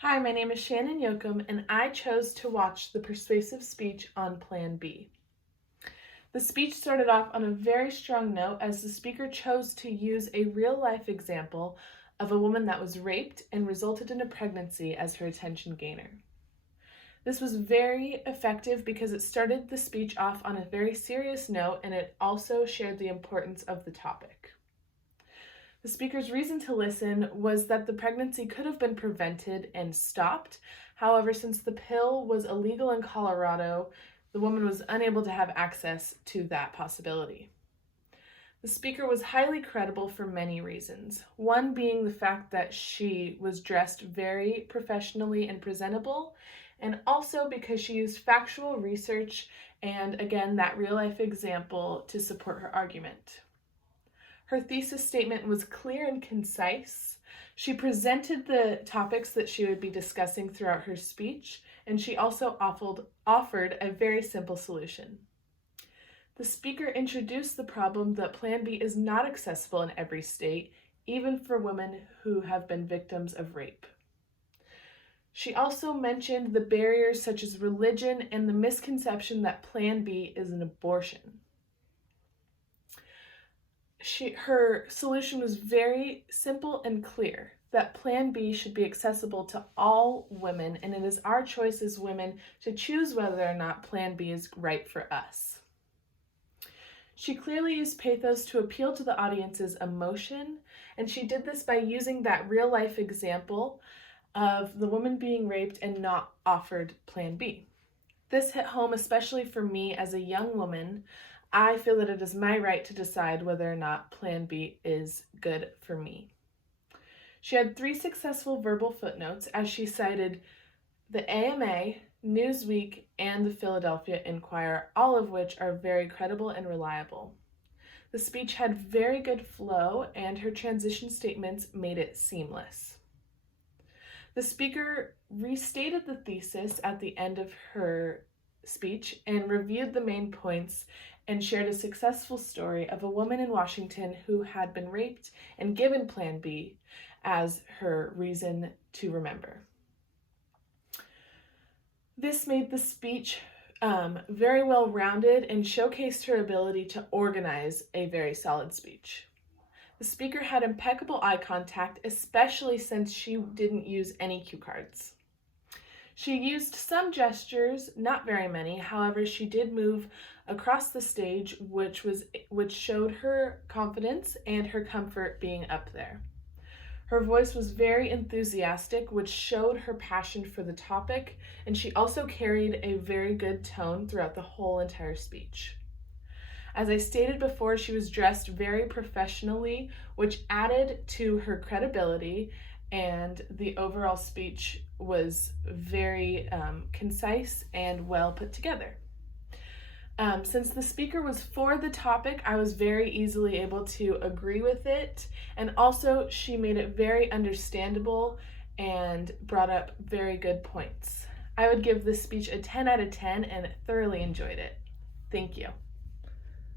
Hi, my name is Shannon Yoakum, and I chose to watch the persuasive speech on Plan B. The speech started off on a very strong note as the speaker chose to use a real-life example of a woman that was raped and resulted in a pregnancy as her attention gainer. This was very effective because it started the speech off on a very serious note, and it also shared the importance of the topic. The speaker's reason to listen was that the pregnancy could have been prevented and stopped. However, since the pill was illegal in Colorado, the woman was unable to have access to that possibility. The speaker was highly credible for many reasons. One being the fact that she was dressed very professionally and presentable, and also because she used factual research and, again, that real-life example to support her argument. Her thesis statement was clear and concise. She presented the topics that she would be discussing throughout her speech, and she also offered a very simple solution. The speaker introduced the problem that Plan B is not accessible in every state, even for women who have been victims of rape. She also mentioned the barriers such as religion and the misconception that Plan B is an abortion. Her solution was very simple and clear, that Plan B should be accessible to all women, and it is our choice as women to choose whether or not Plan B is right for us. She clearly used pathos to appeal to the audience's emotion, and she did this by using that real-life example of the woman being raped and not offered Plan B. This hit home especially for me as a young woman. I feel that it is my right to decide whether or not Plan B is good for me. She had 3 successful verbal footnotes as she cited the AMA, Newsweek, and the Philadelphia Inquirer, all of which are very credible and reliable. The speech had very good flow, and her transition statements made it seamless. The speaker restated the thesis at the end of her speech and reviewed the main points and shared a successful story of a woman in Washington who had been raped and given Plan B as her reason to remember. This made the speech very well rounded and showcased her ability to organize a very solid speech. The speaker had impeccable eye contact, especially since she didn't use any cue cards. She used some gestures, not very many. However, she did move across the stage, which showed her confidence and her comfort being up there. Her voice was very enthusiastic, which showed her passion for the topic, and she also carried a very good tone throughout the whole entire speech. As I stated before, she was dressed very professionally, which added to her credibility, and the overall speech was very concise and well put together. Since the speaker was for the topic, I was very easily able to agree with it, and also she made it very understandable and brought up very good points. I would give this speech a 10 out of 10 and thoroughly enjoyed it. Thank you.